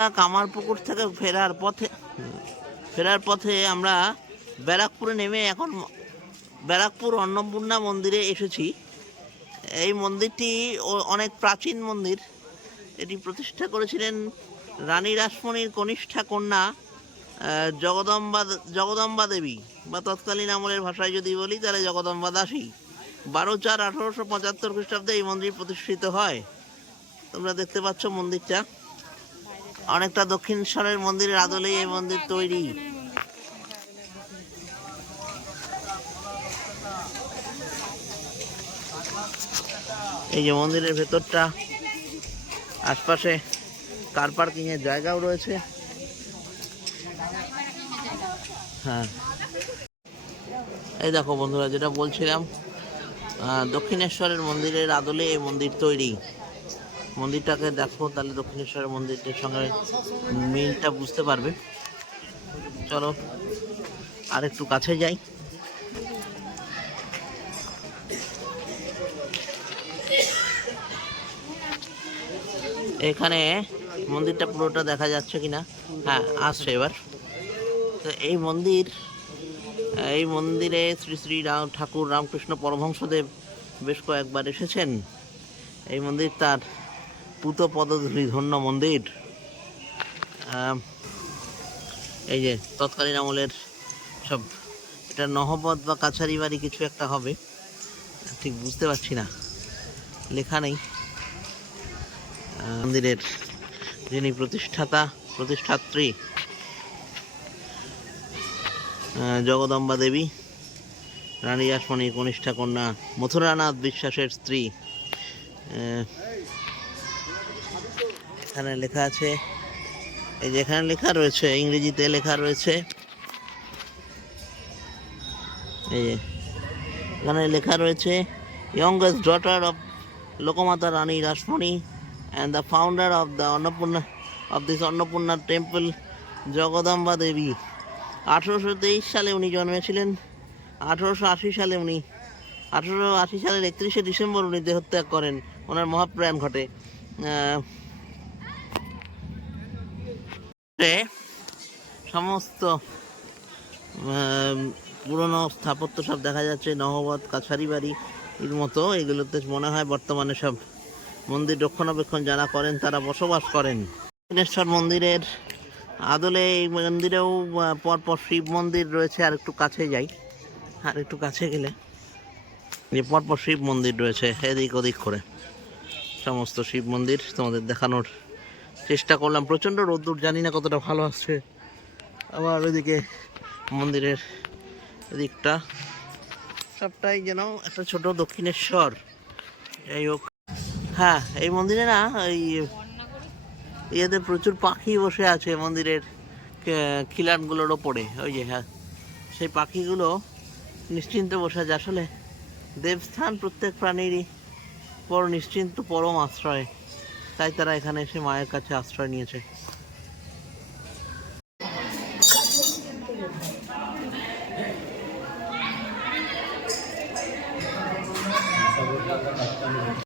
কামারপুকুর থেকে ফেরার পথে ফেরার পথে আমরা ব্যারাকপুরে নেমে এখন ব্যারাকপুর অন্নপূর্ণা মন্দিরে এসেছি। এই মন্দিরটি অনেক প্রাচীন মন্দির। এটি প্রতিষ্ঠা করেছিলেন রানী রাসমণির কনিষ্ঠা কন্যা জগদম্বা জগদম্বা দেবী। বা তৎকালীন আমলের ভাষায় যদি বলি, তাহলে জগদম্বা দাসী। বারো চার আঠারোশো পঁচাত্তর খ্রিস্টাব্দে এই মন্দির প্রতিষ্ঠিত হয়। তোমরা দেখতে পাচ্ছ মন্দিরটা। অনেকটা দক্ষিণেশ্বরের মন্দিরের আদলেই এই মন্দির তৈরি। এই যে মন্দিরের ভেতরটা, আশপাশে কার পার্কিং এর জায়গাও রয়েছে। হ্যাঁ। এই দেখো বন্ধুরা, যেটা বলছিলাম দক্ষিণেশ্বরের মন্দিরের আদলে এই মন্দির তৈরি। মন্দিরটাকে দেখো, তাহলে দক্ষিণেশ্বরের মন্দিরটার সঙ্গে মিলটা বুঝতে পারবে। চলো আর একটু কাছে যাই। এখানে মন্দিরটা পুরোটা দেখা যাচ্ছে কিনা? হ্যাঁ আসছে এবার। তো এই মন্দির, এই মন্দিরে শ্রী শ্রী রাম ঠাকুর রামকৃষ্ণ পরমহংসদেব বেশ কয়েকবার এসেছেন। এই মন্দির তার পুত পদধূলি ধন্য মন্দির। এই যে তৎকালীন আমলের সব, এটা নহবত বা কাছারি বাড়ি কিছু একটা হবে। ঠিক বুঝতে পারছি না। লেখা নেই। মন্দিরের যিনি প্রতিষ্ঠাতা, প্রতিষ্ঠাত্রী জগদম্বা দেবী, রানী রাসমণি কনিষ্ঠা কন্যা মথুরানাথ বিশ্বাসের স্ত্রী এখানে লেখা আছে, এই যে এখানে লেখা রয়েছে, ইংরেজিতে লেখা রয়েছে। এই যে, এখানে লেখা রয়েছে, youngest daughter of Lokmata Rani Rasmoni and the founder of the Annapurna of this Annapurna temple Jagadamba Debi আঠেরোশো তেইশ সালে উনি জন্মেছিলেন। আঠেরোশো আশি সালে উনি, আঠেরোশো আশি সালের একত্রিশে ডিসেম্বর উনি দেহত্যাগ করেন। ওনার মহাপ্রয়াণ ঘটে। সমস্ত পুরনো স্থাপত্য সব দেখা যাচ্ছে নহবত কাছারি বাড়ি এর মতো। এগুলোতে মনে হয় বর্তমানে সব মন্দির রক্ষণাবেক্ষণ যারা করেন, তারা বসবাস করেন। দক্ষিণেশ্বর মন্দিরের আদলে এই মন্দিরেও পরপর শিব মন্দির রয়েছে। আর একটু কাছে যাই। আর একটু কাছে গেলে যে পরপর শিব মন্দির রয়েছে, এদিক ওদিক করে। সমস্ত শিব মন্দির তোমাদের দেখানোর চেষ্টা করলাম। প্রচণ্ড রোদ্দুর, জানি না কতটা ভালো আসছে। আবার ওইদিকে মন্দিরের দিকটা সবটাই যেন একটা ছোট দক্ষিণেশ্বর। যাই হোক। হ্যাঁ এই মন্দিরে না, এই ইয়েতে প্রচুর পাখি বসে আছে মন্দিরের খিলানগুলোর ওপরে। ওই যে হ্যাঁ সেই পাখিগুলো নিশ্চিন্তে বসে আছে। আসলে দেবস্থান প্রত্যেক প্রাণীরই বড় নিশ্চিন্ত পরম আশ্রয়। তাই তারা এখানে এসে মায়ের কাছে আশ্রয় নিয়েছে।